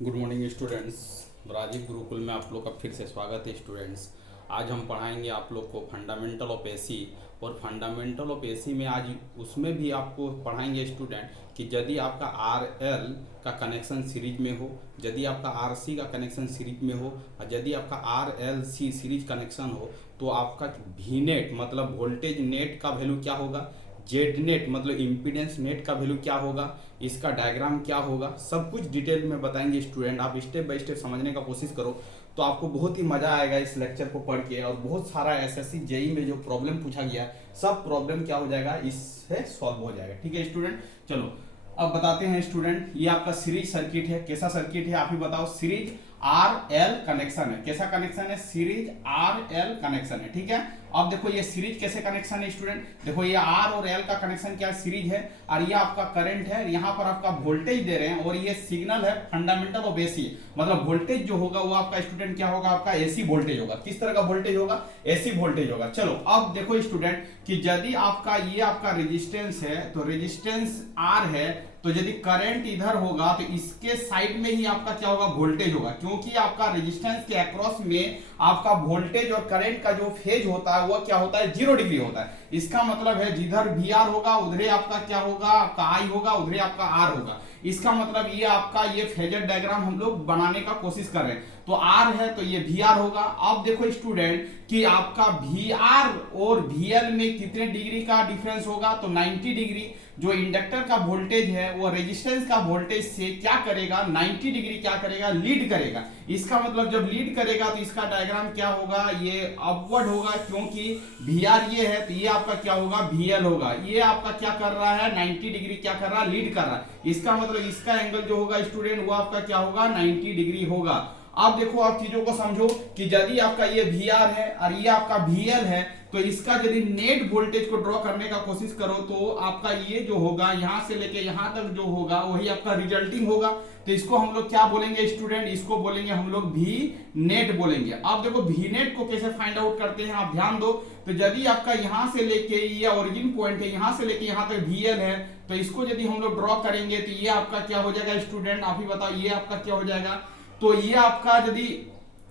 Good morning students. Rajiv Gurukul में आप लोग का फिर से स्वागत है स्टूडेंट्स। आज हम पढ़ाएंगे आप लोग को फंडामेंटल ऑफ एसी। और फंडामेंटल ऑफ एसी में आज उसमें भी आपको पढ़ाएंगे स्टूडेंट कि यदि आपका आर एल का कनेक्शन सीरीज में हो, यदि आपका आर सी का कनेक्शन सीरीज में हो और यदि आपका R L C series connection हो तो आपका वी नेट मतलब वोल्टेज नेट का वैल्यू क्या होगा, जेड नेट मतलब इम्पीडेंस नेट का वैल्यू क्या होगा, इसका डायग्राम क्या होगा, सब कुछ डिटेल में बताएंगे स्टूडेंट। आप स्टेप बाय स्टेप समझने का कोशिश करो तो आपको बहुत ही मजा आएगा इस लेक्चर को पढ़ के। और बहुत सारा एसएससी जेई में जो प्रॉब्लम पूछा गया सब प्रॉब्लम क्या हो जाएगा, इससे सॉल्व हो जाएगा। ठीक है स्टूडेंट, चलो अब बताते हैं स्टूडेंट। ये आपका सीरीज सर्किट है। कैसा सर्किट है आप ही बताओ। सीरीज आर एल कनेक्शन है। कैसा कनेक्शन है? सीरीज आर एल कनेक्शन है। ठीक है, अब देखो ये सीरीज कैसे कनेक्शन है स्टूडेंट। देखो ये आर और एल का कनेक्शन क्या सीरीज है और ये आपका करंट है, यहाँ पर आपका वोल्टेज दे रहे हैं और ये सिग्नल है फंडामेंटल ऑफ एसी। मतलब वोल्टेज जो होगा वो आपका स्टूडेंट क्या होगा, आपका एसी वोल्टेज होगा। किस तरह का वोल्टेज होगा? एसी वोल्टेज होगा। चलो अब देखो स्टूडेंट कि यदि आपका ये आपका रेजिस्टेंस है तो रेजिस्टेंस आर है, तो यदि करंट इधर होगा तो इसके साइड में ही आपका क्या होगा, वोल्टेज होगा। क्योंकि आपका रेजिस्टेंस के अक्रॉस में आपका वोल्टेज और करंट का जो फेज होता है वो क्या होता है, 0 डिग्री होता है। इसका मतलब है जिधर वी आर होगा उधर आपका क्या होगा, आपका आई होगा, उधर आपका आर होगा। इसका मतलब ये आपका ये फेजर डायग्राम हम लोग बनाने का कोशिश कर रहे हैं। तो आर है तो ये वी आर होगा। अब देखो स्टूडेंट कि आपका वी आर और वी एल में कितने डिग्री का डिफरेंस होगा, तो 90 डिग्री। जो इंडक्टर का वोल्टेज है वो रेजिस्टेंस का वोल्टेज से क्या करेगा, 90 डिग्री क्या करेगा, लीड करेगा। इसका मतलब जब लीड करेगा तो इसका डायग्राम क्या होगा, ये अपवर्ड होगा। क्योंकि वी आर ये है तो ये आपका क्या होगा, वी एल होगा। ये आपका क्या कर रहा है, 90 डिग्री क्या कर रहा है, लीड कर रहा है। इसका मतलब इसका एंगल जो होगा स्टूडेंट वो आपका क्या होगा, 90 डिग्री होगा। अब देखो आप चीजों को समझो कि यदि आपका ये वी आर है और ये आपका वी एल है तो इसका यदि नेट वोल्टेज को ड्रॉ करने का कोशिश करो तो आपका ये जो होगा यहां से लेके यहां तक जो होगा वही आपका रिजल्टिंग होगा। तो इसको हम लोग क्या बोलेंगे स्टूडेंट, इसको बोलेंगे हम लोग वी नेट बोलेंगे। अब देखो वी नेट को कैसे फाइंड आउट करते हैं आप ध्यान दो। तो यदि आपका यहां से लेके ये ओरिजिन पॉइंट है, यहां से लेके यहां तक वी एल है, तो इसको यदि हम लोग ड्रॉ करेंगे तो ये आपका क्या हो जाएगा स्टूडेंट, आप ही बताओ ये आपका क्या हो जाएगा। तो ये आपका यदि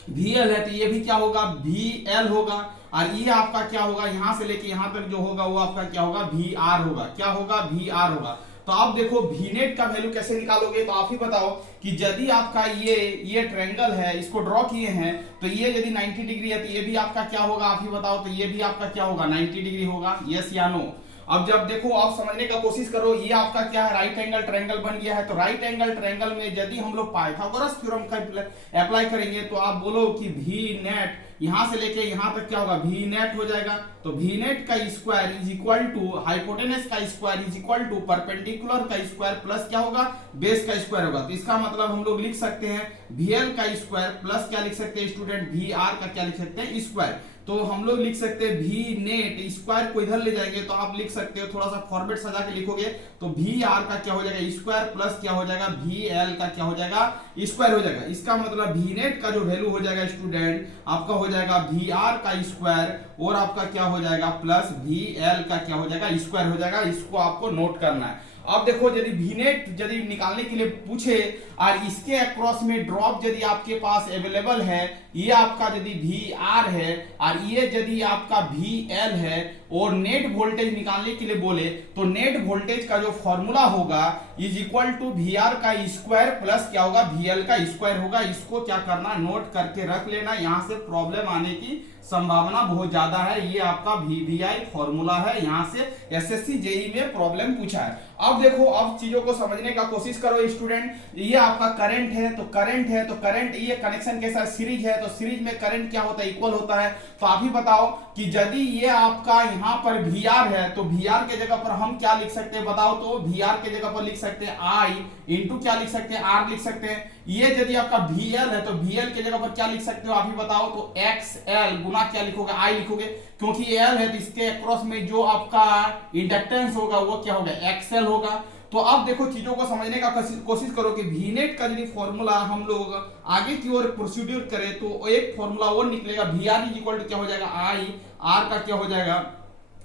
वी एल है तो ये भी क्या होगा, वी एल होगा। और ये आपका क्या होगा, यहां से लेके यहां तक जो होगा वो आपका क्या होगा, वी आर होगा। क्या होगा, वी आर होगा। तो आप देखो वी नेट का वैल्यू कैसे निकालोगे, तो आप ही बताओ कि यदि आपका ये ट्रायंगल है, इसको ड्रॉ किए हैं तो ये यदि 90 डिग्री है तो ये भी आपका क्या होगा, आप ही बताओ। तो ये भी आपका क्या होगा, 90 डिग्री होगा। यस या नो? अब जब देखो आप समझने का कोशिश करो, ये आपका क्या है, राइट एंगल ट्रायंगल बन गया है। तो राइट एंगल ट्रायंगल में यदि हम लोग पाइथागोरस थ्योरम का अप्लाई करेंगे तो आप बोलो कि वी नेट यहां से लेके यहां तक क्या होगा, वी नेट हो जाएगा। तो वी नेट का square is equal to hypotenuse का square is equal to perpendicular का स्क्वायर प्लस क्या होगा, बेस का स्क्वायर होगा। तो इसका मतलब हम लोग लिख सकते हैं वी एल का स्क्वायर प्लस क्या लिख सकते हैं स्टूडेंट, वी आर का क्या लिख सकते हैं, स्क्वायर। तो हम लोग लिख सकते हैं वी नेट, स्क्वायर को इधर ले जाएंगे तो आप लिख सकते हो, थोड़ा सा फॉर्मेट सजा के लिखोगे तो वी आर का क्या हो जाएगा स्क्वायर प्लस क्या हो जाएगा, वी एल का क्या हो जाएगा, स्क्वायर हो जाएगा। इसका मतलब वी नेट का जो वैल्यू हो जाएगा स्टूडेंट आपका हो जाएगा वी आर का स्क्वायर और आपका क्या हो जाएगा प्लस वी एल का क्या हो जाएगा, स्क्वायर हो जाएगा। इसको आपको नोट करना है। अब देखो यदि वी नेट यदि निकालने के लिए पूछे और इसके अक्रॉस में ड्रॉप यदि आपके पास अवेलेबल है, ये आपका यदि वी आर है और ये यदि आपका वी एल है और नेट वोल्टेज निकालने के लिए बोले तो नेट वोल्टेज का जो फॉर्मूला होगा is equal to V R का स्क्वायर प्लस क्या होगा, वी एल का स्क्वायर होगा। इसको क्या करना, नोट करके रख लेना, यहां से प्रॉब्लम आने की संभावना बहुत ज्यादा है। ये आपका वीवीआई फॉर्मूला है, यहां से एसएससी जेई में प्रॉब्लम पूछा है। अब देखो अब चीजों को समझने का कोशिश करो स्टूडेंट। ये आपका करंट है तो करंट ये कनेक्शन के साथ सीरीज है तो सीरीज में करंट क्या होता है, इक्वल होता है। तो आप ही बताओ कि यदि ये आपका यहाँ पर वी आर है तो वी आर के जगह पर हम क्या लिख सकते हैं बताओ। तो वी आर के जगह पर लिख सकते हैं आई इंटू क्या लिख सकते हैं, आर लिख सकते हैं। ये यदि आपका वी एल है तो वी एल के जगह पर क्या लिख सकते हो आप ही बताओ। तो एक्स एल गुना क्या लिखोगे, आई लिखोगे। क्योंकि एल है तो इसके अक्रॉस में जो आपका इंडक्टेंस होगा वो क्या होगा, एक्सएल होगा। तो अब देखो चीजों को समझने का कोशिश करो कि वी नेट का यदि फॉर्मूला हम लोग आगे की ओर प्रोसीड्यूर करें तो एक फॉर्मूला वो निकलेगा, V R is equal to क्या हो जाएगा, आई आर का क्या हो जाएगा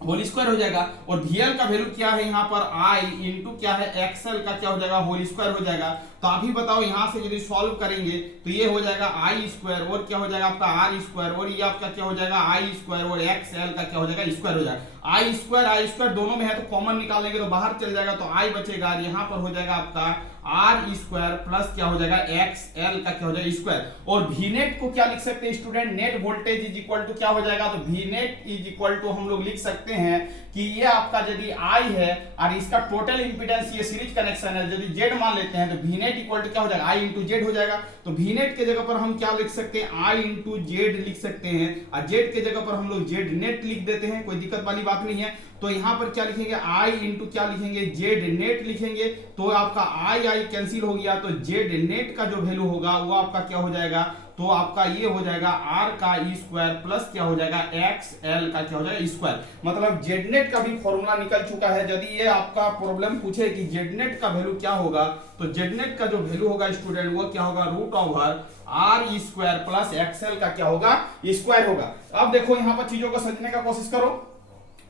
होल स्क्वायर हो जाएगा। और VL का वैल्यू क्या है यहाँ पर I इंटू क्या है XL का क्या हो जाएगा होल स्क्वायर हो जाएगा। तो आप ही बताओ यहाँ से यदि सॉल्व करेंगे तो ये हो जाएगा I स्क्वायर और क्या हो जाएगा आपका R स्क्वायर और ये आपका क्या हो जाएगा I स्क्वायर और XL का क्या हो जाएगा स्क्वायर हो जाएगा। I स्क्वायर दोनों में है तो कॉमन निकाल लेंगे तो बाहर चल जाएगा तो I बचेगा। यहाँ पर हो जाएगा आपका R स्क्वायर प्लस क्या हो जाएगा XL का क्या हो जाएगा स्क्वायर। और V नेट को क्या लिख सकते हैं student, net voltage is equal to क्या हो जाएगा, तो V net is equal to हम लोग लिख सकते हैं कि ये आपका यदि I है और इसका टोटल इंपीडेंस ये सीरीज कनेक्शन है, यदि Z मान लेते हैं तो V नेट इक्वल टू क्या हो जाएगा I इंटू Z हो जाएगा। तो V नेट के जगह पर हम क्या लिख सकते हैं I इंटू Z लिख सकते हैं और Z के जगह पर हम लोग Z नेट लिख देते हैं, कोई दिक्कत वाली बात नहीं है। तो यहाँ पर क्या लिखेंगे I इंटू क्या लिखेंगे Z नेट लिखेंगे तो आपका I कैंसिल हो गया तो Z नेट का जो वैल्यू होगा वो आपका क्या हो जाएगा, तो आपका ये हो जाएगा R का स्क्वायर प्लस क्या हो जाएगा XL का क्या हो जाएगा स्क्वायर। मतलब Z नेट का भी फॉर्मूला निकल चुका है। यदि ये आपका प्रॉब्लम पूछे कि Z नेट का वैल्यू क्या होगा तो Z नेट का जो वैल्यू होगा स्टूडेंट वो क्या होगा root over R square plus XL का क्या होगा स्क्वायर होगा। अब देखो यहाँ पर चीजों को समझने का कोशिश करो।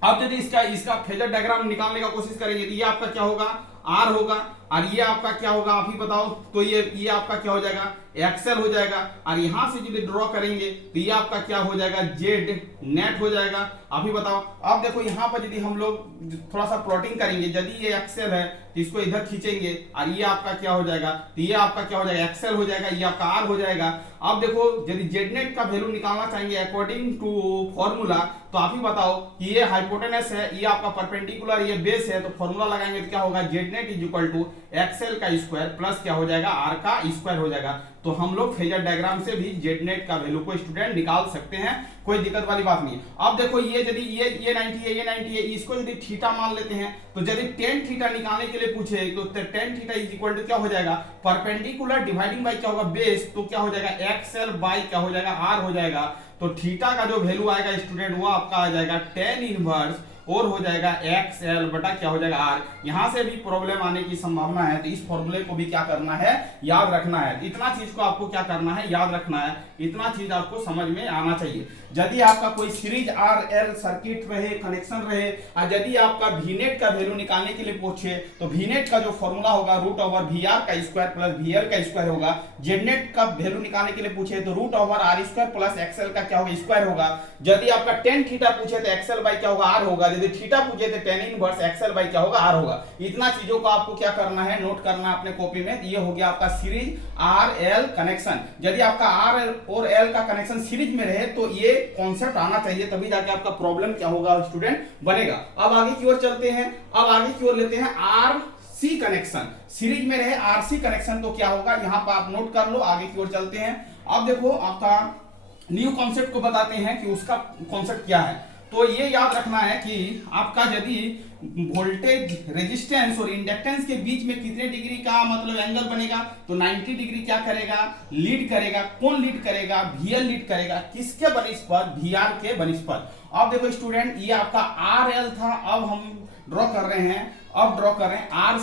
अब यदि इसका फेजर डायग्राम निकालने का कोशिश करेंगे तो ये आपका क्या होगा R होगा और ये आपका क्या होगा आप ही बताओ, तो ये आपका क्या हो जाएगा XL हो जाएगा। और यहां से यदि ड्रॉ करेंगे तो ये आपका क्या हो जाएगा Z नेट हो जाएगा, आप ही बताओ। अब देखो यहाँ पर यदि हम लोग थोड़ा सा प्लॉटिंग करेंगे, यदि ये XL है तो इसको इधर खींचेंगे और ये आपका क्या हो जाएगा, तो ये आपका क्या हो जाएगा XL हो जाएगा, ये आपका R हो जाएगा। अब देखो यदि Z नेट का वैल्यू निकालना चाहेंगे अकॉर्डिंग टू फॉर्मूला तो आप ही बताओ कि ये हाइपोटेनस है, ये आपका परपेंडिकुलर, ये बेस है, तो फॉर्मूला लगाएंगे तो क्या होगा Z net is equal to XL का स्क्वायर प्लस क्या हो जाएगा R का स्क्वायर हो जाएगा। तो हम लोग फेजर डायग्राम से भी Z नेट का वैल्यू को स्टूडेंट निकाल सकते हैं, कोई दिक्कत वाली बात नहीं है। अब देखो ये यदि ये 90 है, ये 90 है, इसको यदि थीटा मान लेते हैं तो यदि tan थीटा निकालने के लिए पूछे तो tan theta is equal to क्या हो जाएगा परपेंडिकुलर डिवाइडिंग बाय क्या होगा बेस, तो क्या हो जाएगा XL बाय क्या हो जाएगा R हो जाएगा। तो थीटा का जो वैल्यू आएगा स्टूडेंट वो आपका आ जाएगा tan इनवर्स और हो जाएगा XL बटा क्या हो जाएगा R। यहां से भी प्रॉब्लम आने की संभावना है तो इस फॉर्मूले को भी क्या करना है याद रखना है। इतना चीज को आपको क्या करना है याद रखना है, इतना चीज आपको समझ में आना चाहिए। यदि आपका कोई सीरीज RL सर्किट रहे कनेक्शन रहे और यदि आपका V नेट का वैल्यू निकालने के लिए पूछे तो V नेट का जो फॉर्मूला होगा रूट ओवर VR का स्क्वायर प्लस VL का स्क्वायर होगा। Z नेट का वैल्यू निकालने के लिए पूछे तो root over R square plus XL का क्या होगा स्क्वायर होगा। यदि आपका tan थीटा पूछे तो XL बाय क्या होगा R होगा, यदि थीटा पूछे तो tan इनवर्स XL बाय क्या होगा R होगा। इतना चीजों को आपको क्या करना है नोट करना अपने कॉपी में। ये हो गया आपका सीरीज RL कनेक्शन। यदि आपका R और L का कनेक्शन सीरीज में रहे तो ये कॉन्सेप्ट आना चाहिए, तभी जाके आपका प्रॉब्लम क्या होगा स्टूडेंट बनेगा। अब आगे की ओर चलते हैं, अब आगे की ओर लेते हैं RC कनेक्शन। सीरीज में रहे RC कनेक्शन तो क्या होगा यहाँ पर आप नोट कर लो, आगे की ओर चलते हैं। अब देखो आपका न्यू कॉन्सेप्ट को बताते हैं कि उसका कॉन्सेप्ट क्या है। तो ये याद रखना है कि आपका यदि वोल्टेज रेजिस्टेंस और इंडक्टेंस के बीच में कितने डिग्री का मतलब एंगल बनेगा तो 90 डिग्री क्या करेगा लीड करेगा। कौन लीड करेगा VL लीड करेगा, किसके बनिस्पत VR के बनिस्पत। अब देखो स्टूडेंट ये आपका RL था, अब हम ड्रॉ कर रहे हैं, अब ड्रॉ कर रहे हैं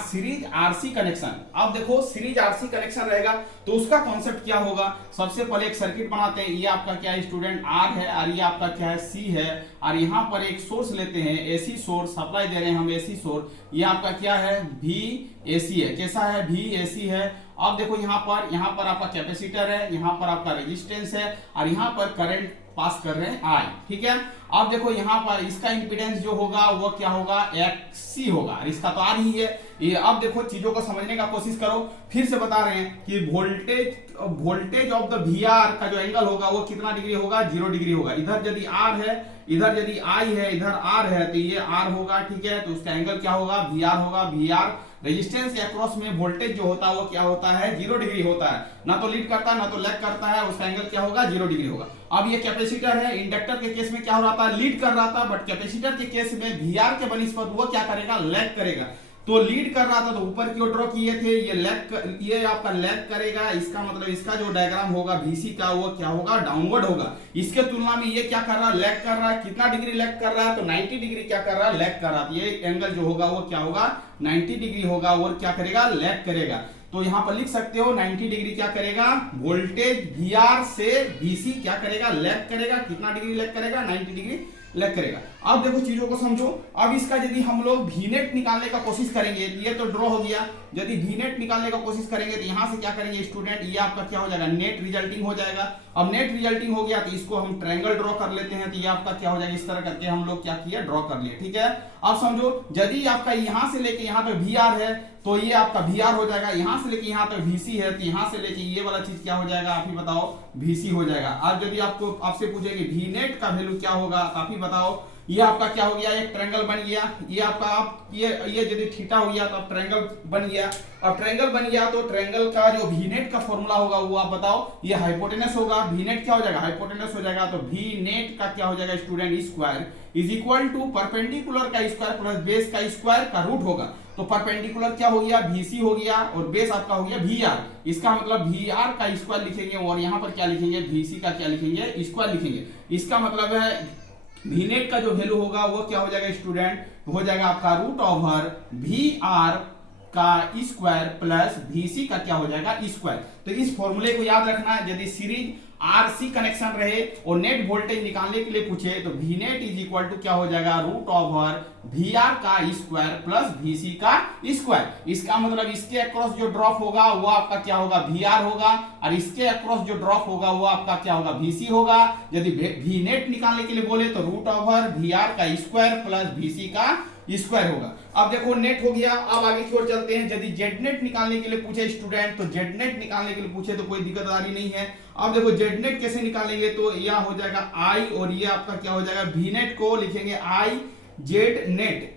सीरीज RC कनेक्शन। अब देखो सीरीज RC कनेक्शन रहेगा तो उसका कॉन्सेप्ट क्या होगा। सबसे पहले एक सर्किट बनाते हैं, ये आपका क्या है स्टूडेंट R है और ये आपका क्या है C है और यहाँ पर एक सोर्स लेते हैं AC सोर्स सप्लाई दे रहे हैं हम AC सोर्स। ये आपका क्या है VAC है, कैसा है VAC है। अब देखो यहाँ पर आपका कैपेसिटर है, यहाँ पर आपका रेजिस्टेंस है और यहाँ पर करंट पास कर रहे हैं I, ठीक है। अब देखो यहाँ पर इसका इंपीडेंस जो होगा वो क्या होगा XC होगा और इसका तो R ही है ये। अब देखो चीजों को समझने का कोशिश करो, फिर से बता रहे हैं कि वोल्टेज ऑफ द VR का जो एंगल होगा वो कितना डिग्री होगा 0 डिग्री होगा। इधर यदि R है, इधर यदि I है, इधर R है तो ये R होगा, ठीक है। तो उसका एंगल क्या होगा VR होगा। VR रेजिस्टेंस के अक्रॉस में वोल्टेज जो होता है वो क्या होता है 0 डिग्री होता है, ना तो लीड करता है ना तो लैग करता है, उसका एंगल क्या होगा 0 डिग्री होगा। अब ये कैपेसिटर है, इंडक्टर के केस में क्या हो रहा था लीड कर रहा था, बट कैपेसिटर के केस में VR के बनिस्पत वो क्या करेगा लैग करेगा। तो लीड कर रहा था तो ऊपर की ओर ड्रॉ किए थे, ये आपका लैग करेगा। इसका मतलब इसका जो डायग्राम होगा VC का वो क्या होगा डाउनवर्ड होगा। इसके तुलना में ये क्या कर रहा है लैग कर रहा है। कितना डिग्री लैग कर रहा है तो 90 डिग्री क्या कर रहा है लैग कर रहा है। ये एंगल जो होगा वो क्या होगा 90 डिग्री होगा और क्या करेगा लैग करेगा। तो यहाँ पर लिख सकते हो 90 डिग्री क्या करेगा वोल्टेज VR से VC क्या करेगा लैग करेगा। कितना डिग्री लैग करेगा 90 डिग्री लग करेगा। अब देखो चीजों को समझो। अब इसका यदि हम लोग वी नेट निकालने का कोशिश करेंगे, ये तो ड्रॉ हो गया। यदि वी नेट निकालने का कोशिश करेंगे तो यहाँ से क्या करेंगे स्टूडेंट, ये आपका क्या हो जाएगा, नेट रिजल्टिंग हो जाएगा। अब नेट रिजल्टिंग हो गया तो इसको हम ट्रायंगल ड्रॉ कर लेते हैं, तो ये आपका क्या हो जाएगा, इस तरह करके हम लोग क्या किया, ड्रॉ कर लिए। ठीक है, अब समझो यदि आपका यहाँ से लेके यहाँ तक वी आर है तो ये आपका वी आर हो जाएगा, यहाँ से लेके यहाँ तक वीसी है तो यहाँ से लेके ये वाला चीज क्या हो जाएगा, आप ही बताओ, वीसी हो जाएगा। अब यदि आपको आपसे पूछेंगे वी नेट का वैल्यू क्या होगा, तो आप ही बताओ। ये आपका क्या हो गया, एक ट्रायंगल बन गया। ये आपका आप ये यदि थीटा हो गया तो अब ट्रायंगल बन गया। अब ट्रायंगल बन गया तो ट्रायंगल का जो वी नेट का फॉर्मूला होगा वो आप बताओ। ये हाइपोटेनस होगा, वी नेट क्या हो जाएगा, हाइपोटेनस हो जाएगा। तो वी नेट का क्या हो जाएगा student, square is equal to perpendicular का स्क्वायर प्लस बेस का स्क्वायर का रूट होगा। तो परपेंडिकुलर क्या हो गया, VC हो गया, और बेस आपका हो गया VR। इसका मतलब VR का स्क्वायर लिखेंगे और यहाँ पर क्या लिखेंगे, VC का क्या लिखेंगे, स्क्वायर लिखेंगे। इसका मतलब है वी नेट का जो वैल्यू होगा वो क्या हो जाएगा स्टूडेंट, हो जाएगा आपका रूट ओवर VR का स्क्वायर प्लस VC का क्या हो जाएगा, स्क्वायर। तो इस फॉर्मूले को याद रखना है। यदि सीरीज RC कनेक्शन रहे और नेट वोल्टेज निकालने के लिए पूछे तो V net is equal to क्या हो जाएगा, रूट ओवर VR का स्क्वायर प्लस VC का स्क्वायर। इसका मतलब इसके अक्रॉस जो ड्रॉप होगा वो आपका क्या होगा, VR होगा, और इसके अक्रॉस जो ड्रॉप होगा वो आपका क्या होगा, VC होगा। यदि वी नेट निकालने के लिए बोले तो रूट ओवर VR का स्क्वायर प्लस VC का स्क्वायर होगा। अब देखो नेट हो गया। अब आगे की ओर चलते हैं। यदि जेड नेट निकालने के लिए पूछे स्टूडेंट तो जेड नेट निकालने के लिए पूछे तो कोई दिक्कत आ रही नहीं है। अब देखो जेड नेट कैसे निकालेंगे, तो यह हो जाएगा आई और ये आपका क्या हो जाएगा, वी नेट को लिखेंगे आई जेड नेट।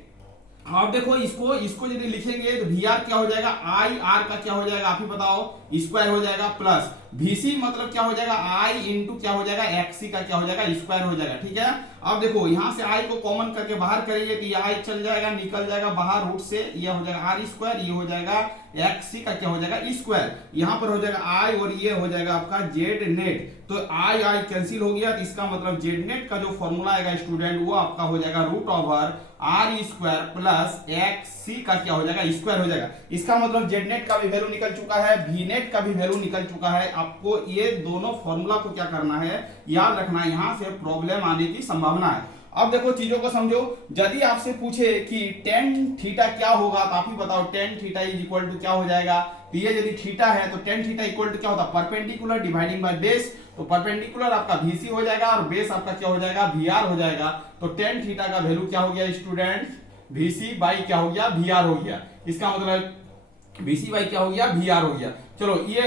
अब देखो इसको यदि लिखेंगे तो वी आर क्या हो जाएगा, आई आर का क्या हो जाएगा, आप ही बताओ, स्क्वायर हो जाएगा, प्लस VC मतलब क्या हो जाएगा, आई इंटू क्या हो जाएगा, XC का क्या हो जाएगा, स्क्वायर हो जाएगा। ठीक है, अब देखो यहां से आई को कॉमन करके बाहर करेंगे तो ये आई चल जाएगा, निकल जाएगा बाहर रूट से, ये हो जाएगा आर स्क्वायर, ये हो जाएगा XC का क्या हो जाएगा, स्क्वायर। यहां पर हो जाएगा आई और ये हो जाएगा आपका जेड नेट। तो आई आई कैंसिल हो गया, तो इसका मतलब जेड नेट का जो फॉर्मूला आएगा स्टूडेंट वो आपका हो जाएगा root over R square plus XC का क्या हो जाएगा, स्क्वायर हो जाएगा। इसका मतलब जेड नेट का भी वैल्यू निकल चुका है, वी नेट का भी वैल्यू निकल चुका है। आपको ये दोनों फॉर्मूला को क्या करना है, याद रखना है, यहां से प्रॉब्लम आने की संभावना है। अब देखो चीजों को समझो। यदि आपसे पूछे कि टेन थीटा क्या होगा तो आप ही बताओ, tan theta is equal to क्या हो जाएगा। तो ये यदि थीटा है तो टेन थीटा इक्वल टू क्या होता है, परपेंडिकुलर डिवाइडिंग बाय बेस। तो परपेंडिकुलर आपका VC हो जाएगा और बेस आपका क्या हो जाएगा, VR हो जाएगा। तो टेन थीटा का वैल्यू क्या हो गया स्टूडेंट, VC बाई क्या हो गया, VR हो गया। इसका मतलब VC बाई क्या हो गया, VR हो गया। चलो ये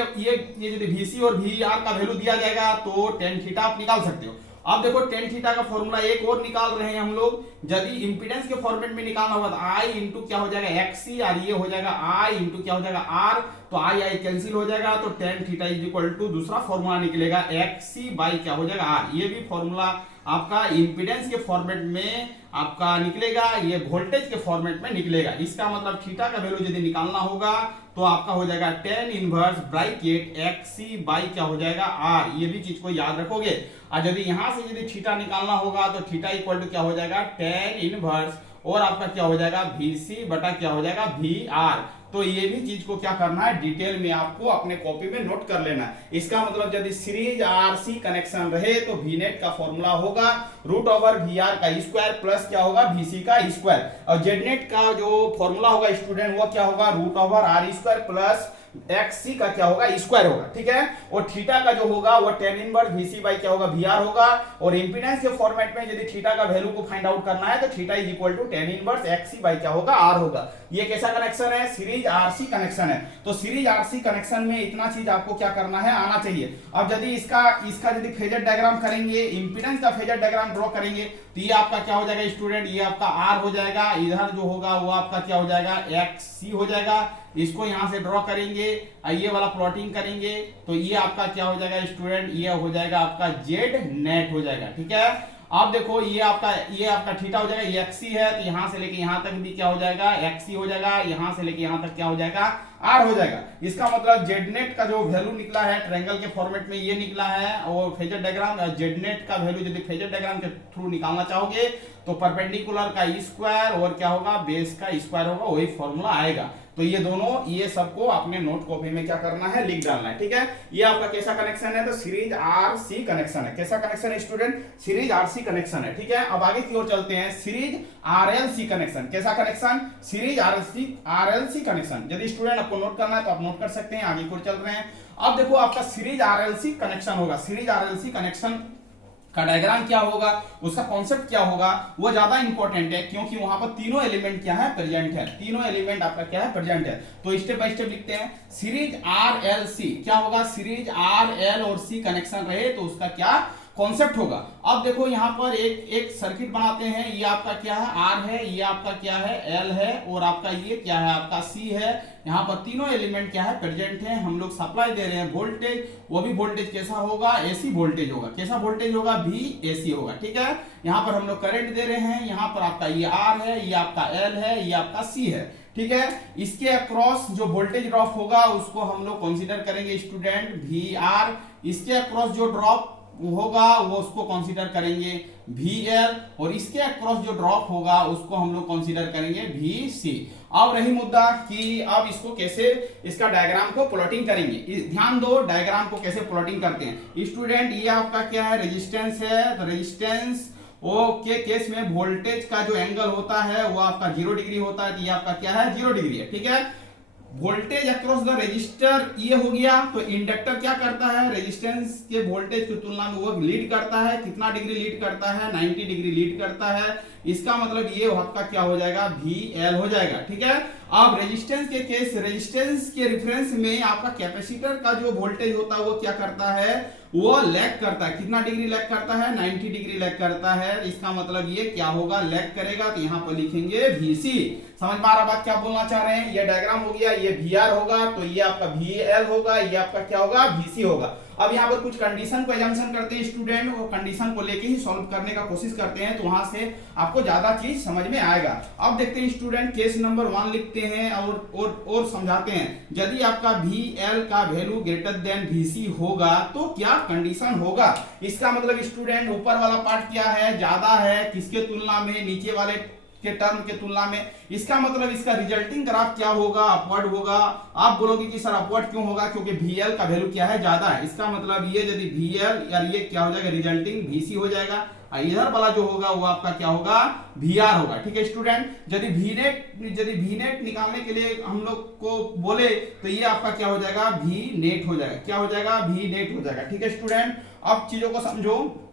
यदि VC और VR का वैल्यू दिया जाएगा तो टेन थीटा आप निकाल सकते हो। अब देखो टेन थीटा का फॉर्मूला एक और निकाल रहे हैं हम लोग। यदि इंपीडेंस के फॉर्मेट में निकालना होगा तो आई इंटू क्या हो जाएगा, XC, और ये हो जाएगा आई इंटू क्या हो जाएगा, R। तो आई आई कैंसिल हो जाएगा, तो tan theta is equal to दूसरा फॉर्मूला निकलेगा XC बाई क्या हो जाएगा, R। ये भी फॉर्मूला आपका इंपीडेंस के फॉर्मेट में आपका निकलेगा, ये वोल्टेज के फॉर्मेट में निकलेगा। इसका मतलब थीटा का वैल्यू यदि निकालना होगा तो आपका हो जाएगा tan inverse bracket XC by क्या हो जाएगा, R। ये भी चीज को याद रखोगे। और यदि यहां से यदि थीटा निकालना होगा तो थीटा इक्वल टू क्या हो जाएगा, टेन इनवर्स और आपका क्या हो जाएगा, VC बटा क्या हो जाएगा, VR। तो ये भी चीज को क्या करना है, डिटेल में आपको अपने कॉपी में नोट कर लेना है। इसका मतलब यदि सीरीज RC कनेक्शन रहे तो वी नेट का फॉर्मूला होगा रूट ओवर VR का स्क्वायर प्लस क्या होगा, VC का स्क्वायर। और जेड नेट का जो फॉर्मूला होगा स्टूडेंट वो क्या होगा, root over R square plus XC का क्या होगा, स्क्वायर होगा। ठीक है, और थीटा का जो होगा वो टेन इनवर्स VC बाई क्या होगा, VR होगा। और इंपीडेंस के फॉर्मेट में यदि थीटा का वैल्यू को फाइंड आउट करना है तो theta is equal to tan inverse XC by क्या होगा, R होगा। ये कैसा कनेक्शन है, सीरीज RC कनेक्शन है। तो सीरीज RC कनेक्शन में इतना चीज आपको क्या करना है, आना चाहिए। अब यदि इसका यदि फेजर डायग्राम करेंगे, इंपीडेंस का फेजर डायग्राम ड्रॉ करेंगे तो ये आपका क्या हो जाएगा स्टूडेंट, ये आपका R हो जाएगा, इधर जो होगा वो आपका क्या हो जाएगा, XC हो जाएगा। इसको यहां से ड्रॉ करेंगे, ये वाला प्लॉटिंग करेंगे तो ये आपका क्या हो जाएगा स्टूडेंट, ये हो जाएगा आपका जेड नेट हो जाएगा। ठीक है, अब देखो ये आपका थीटा हो जाएगा, ये XC है तो यहां से लेके यहां तक भी क्या हो जाएगा, XC हो जाएगा। यहां से लेके यहां तक क्या हो जाएगा, R हो जाएगा। इसका मतलब जेड नेट का जो वैल्यू निकला है ट्रायंगल के फॉर्मेट में ये निकला है। और फेजर डायग्राम जेड नेट का वैल्यू यदि फेजर डायग्राम के थ्रू निकालना चाहोगे तो परपेंडिकुलर का स्क्वायर और क्या होगा, बेस का स्क्वायर होगा, वही फॉर्मूला आएगा। तो ये दोनों, ये सबको आपने नोट कॉपी में क्या करना है, लिख डालना है, ठीक है। ये आपका कैसा कनेक्शन है, तो सीरीज आरसी कनेक्शन है। कैसा कनेक्शन है स्टूडेंट, सीरीज आरसी कनेक्शन है, ठीक है। अब आगे की ओर चलते हैं, सीरीज आरएलसी कनेक्शन। कैसा कनेक्शन, सीरीज आरएलसी कनेक्शन। यदि स्टूडेंट आपको नोट करना है तो आप नोट कर सकते हैं। आगे की ओर चल रहे हैं। अब देखो आपका सीरीज आरएलसी कनेक्शन होगा। सीरीज आरएलसी कनेक्शन का डायग्राम क्या होगा, उसका कॉन्सेप्ट क्या होगा, वो ज्यादा इंपॉर्टेंट है, क्योंकि वहां पर तीनों एलिमेंट क्या है, प्रेजेंट है। तीनों एलिमेंट आपका क्या है, प्रेजेंट है। तो स्टेप बाय स्टेप लिखते हैं। सीरीज आरएलसी क्या होगा, सीरीज आरएल और सी कनेक्शन रहे तो उसका क्या कॉन्सेप्ट होगा। अब देखो यहां पर एक सर्किट बनाते हैं। ये आपका क्या है, आर है, ये आपका क्या है, एल है, और आपका ये क्या है, आपका सी है। यहाँ पर तीनों एलिमेंट क्या है, प्रेजेंट है। हम लोग सप्लाई दे रहे हैं वोल्टेज, वो भी वोल्टेज कैसा होगा, एसी वोल्टेज होगा। कैसा वोल्टेज होगा, भी एसी होगा, ठीक है। यहाँ पर हम लोग करंट दे रहे हैं। यहाँ पर आपका ये आर है, ये आपका एल है, ये आपका सी है, ठीक है। इसके अक्रॉस जो वोल्टेज ड्रॉप होगा उसको हम लोग कंसीडर करेंगे स्टूडेंट वी आर। इसके अक्रॉस जो ड्रॉप होगा वो उसको कंसीडर करेंगे VL, और इसके अक्रॉस जो ड्रॉप होगा उसको हम लोग कंसीडर करेंगे VC। अब रही मुद्दा कि अब इसको कैसे, इसका डायग्राम को प्लॉटिंग करेंगे। ध्यान दो डायग्राम को कैसे प्लॉटिंग करते हैं स्टूडेंट। ये आपका क्या है, रेजिस्टेंस है। तो रेजिस्टेंस ओ के केस में वोल्टेज का जो एंगल होता है वो आपका 0 डिग्री होता है। तो ये आपका क्या है, 0 डिग्री है, ठीक है। वोल्टेज अक्रॉस द रेजिस्टर ये हो गया। तो इंडक्टर क्या करता है, रेजिस्टेंस के वोल्टेज की तुलना में वो लीड करता है। कितना डिग्री लीड करता है, 90 डिग्री लीड करता है। इसका मतलब ये आपका क्या हो जाएगा, VL हो जाएगा, ठीक है। अब रेजिस्टेंस के केस, रेजिस्टेंस के रेफरेंस में आपका कैपेसिटर का जो वोल्टेज होता है वो क्या करता है, वो लैग करता है। कितना डिग्री लैग करता है, 90 डिग्री लैग करता है। इसका मतलब ये क्या होगा, लैग करेगा। तो यहां पर लिखेंगे VC। समझ में आ रहा बात क्या बोलना चाह रहे हैं। ये डायग्राम हो गया, ये VR होगा, तो ये आपका VL होगा, ये आपका क्या होगा, VC होगा। अब यहाँ पर कुछ कंडीशन को एजम्पशन करते हैं स्टूडेंट, वो कंडीशन को लेके ही सॉल्व करने का कोशिश करते हैं, तो वहां से आपको ज्यादा चीज समझ में आएगा। अब देखते हैं स्टूडेंट, केस नंबर 1 लिखते हैं और समझाते हैं। यदि आपका VL का वैल्यू ग्रेटर देन VC होगा तो क्या कंडीशन होगा। इसका मतलब स्टूडेंट ऊपर वाला पार्ट क्या है, ज्यादा है किसके तुलना में, नीचे वाले के टर्म के तुलना में। इसका मतलब इसका रिजल्टिंग ग्राफ क्या होगा, अपवर्ड होगा। आप बोलोगे कि सर अपवर्ड क्यों होगा, क्योंकि VL का वैल्यू क्या है, ज्यादा है। इसका मतलब ये यदि VL या ये क्या हो जाएगा, रिजल्टिंग VC हो जाएगा। इधर वाला जो होगा वो आपका क्या होगा, VR होगा, ठीक है स्टूडेंट। यदि VNet निकालने के लिए हम लोग को बोले तो ये आपका क्या हो जाएगा, VNet हो जाएगा। क्या हो जाएगा, VNet हो जाएगा, ठीक है स्टूडेंट। अब चीजों को समझो।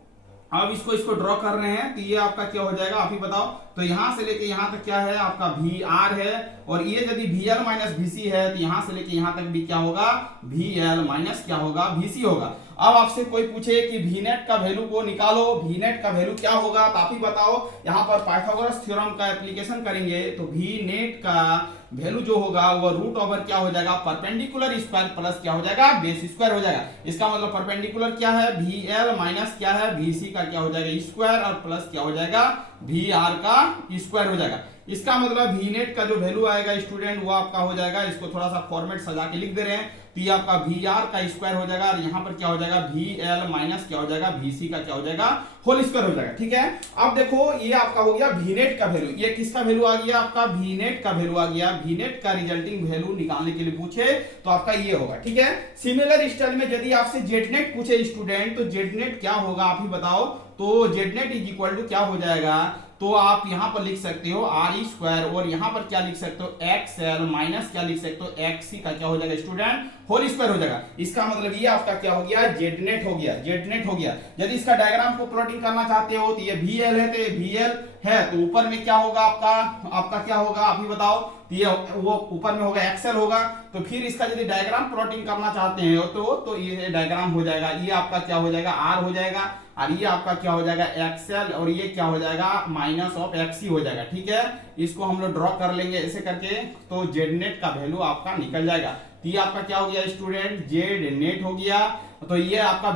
अब इसको ड्रॉ कर रहे हैं तो ये आपका क्या हो जाएगा, आप ही बताओ। तो यहां से लेके यहां तक क्या है, आपका VR है, और ये यदि VL माइनस VC है तो यहां से लेके यहां तक भी क्या होगा, VL माइनस क्या होगा, VC होगा। अब आपसे कोई पूछे कि VNet का वैल्यू को निकालो, VNet का वैल्यू क्या होगा, तो आप ही बताओ। यहां पर पाइथागोरस थ्योरम का एप्लीकेशन करेंगे तो VNet का वैल्यू जो होगा वो रूट ओवर क्या हो जाएगा, परपेंडिकुलर स्क्वायर प्लस क्या हो जाएगा, बेस स्क्वायर हो जाएगा। इसका मतलब परपेंडिकुलर क्या है, VL माइनस क्या है, VC का क्या हो जाएगा, स्क्वायर, और प्लस क्या हो जाएगा, VR का स्क्वायर हो जाएगा। इसका मतलब VNet का जो वैल्यू आएगा स्टूडेंट वो आपका हो जाएगा, इसको थोड़ा सा फॉर्मेट सजा के लिख दे रहे हैं, तो ये आपका VR का स्क्वायर हो जाएगा, और यहाँ पर क्या हो जाएगा, VL माइनस क्या हो जाएगा, VC का क्या हो जाएगा, होल स्क्वायर हो जाएगा, ठीक है। अब देखो ये आपका हो गया VNet का वैल्यू। ये किसका वैल्यू आ गया, आपका VNet का वैल्यू आ गया। VNet का रिजल्टिंग वैल्यू निकालने के लिए पूछे तो आपका ये होगा, ठीक है। सिमिलर स्टाइल में यदि आपसे ZNet पूछे स्टूडेंट तो ZNet क्या होगा, आप ही बताओ। तो ZNet इज इक्वल टू क्या हो जाएगा, तो आप यहां पर लिख सकते हो RE स्क्वायर, और यहां पर क्या लिख सकते हो, XL माइनस क्या लिख सकते हो, XC का क्या हो जाएगा स्टूडेंट, होल स्क्वायर हो जाएगा। इसका मतलब ये आपका क्या हो गया, ZNet हो गया, ZNet हो गया। यदि इसका डायग्राम को प्लॉटिंग करना चाहते हो तो ये VL है, तो ये VL है, तो ऊपर में क्या होगा आपका क्या होगा, आप ही बताओ। तो ये वो ऊपर में होगा XL होगा। तो फिर इसका यदि डायग्राम प्लॉटिंग करना चाहते हैं तो ये डायग्राम हो जाएगा, ये आपका क्या हो जाएगा, R हो जाएगा, और ये आपका क्या हो जाएगा, XL, और ये क्या हो जाएगा, माइनस ऑफ XC हो जाएगा, ठीक है। इसको हम लोग ड्रॉ कर लेंगे ऐसे करके, तो ZNet का वैल्यू आपका निकल जाएगा। तो ये आपका क्या हो गया स्टूडेंट, ZNet हो गया। तो ये आपका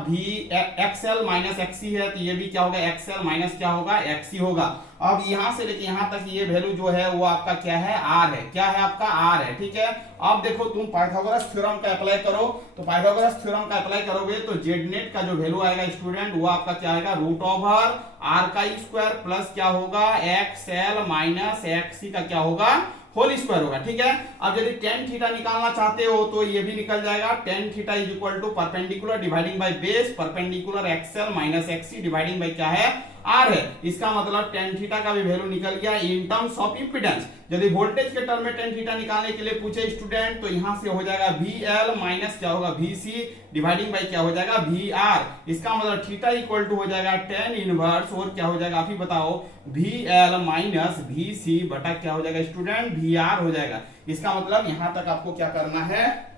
XL माइनस XC है, तो ये भी क्या होगा, XL माइनस क्या होगा, XC होगा। अब यहां से लेके यहां तक ये वैल्यू जो है वो आपका क्या है, R है। क्या है आपका, R है, ठीक है। अब देखो तुम पाइथागोरस थ्योरम का अप्लाई करो, तो पाइथागोरस थ्योरम का अप्लाई करोगे तो ZNet का जो वैल्यू आएगा स्टूडेंट वो आपका क्या आएगा, रूट ओवर R का स्क्वायर प्लस क्या होगा, XL माइनस XC का क्या होगा, होल स्क्वायर होगा। ठीक है, अब यदि टेन थीटा निकालना चाहते हो तो ये भी निकल जाएगा, tan theta is equal to perpendicular dividing by base perpendicular XL minus XC dividing by क्या है, आर है। इसका मतलब टेन थीटा का भी वैल्यू निकल गया इन टर्म्स ऑफ इंपेडेंस। यदि वोल्टेज के टर्म में टेन थीटा निकालने के लिए पूछे स्टूडेंट, तो यहां से हो जाएगा VL माइनस क्या होगा VC डिवाइडिंग बाय क्या हो जाएगा VR। इसका मतलब थीटा इक्वल टू हो जाएगा टेन इनवर्स और क्या हो जाएगा, आप ही बताओ, VL माइनस VC बटा क्या हो जाएगा स्टूडेंट, VR हो जाएगा। इसका मतलब यहां तक आपको क्या करना है,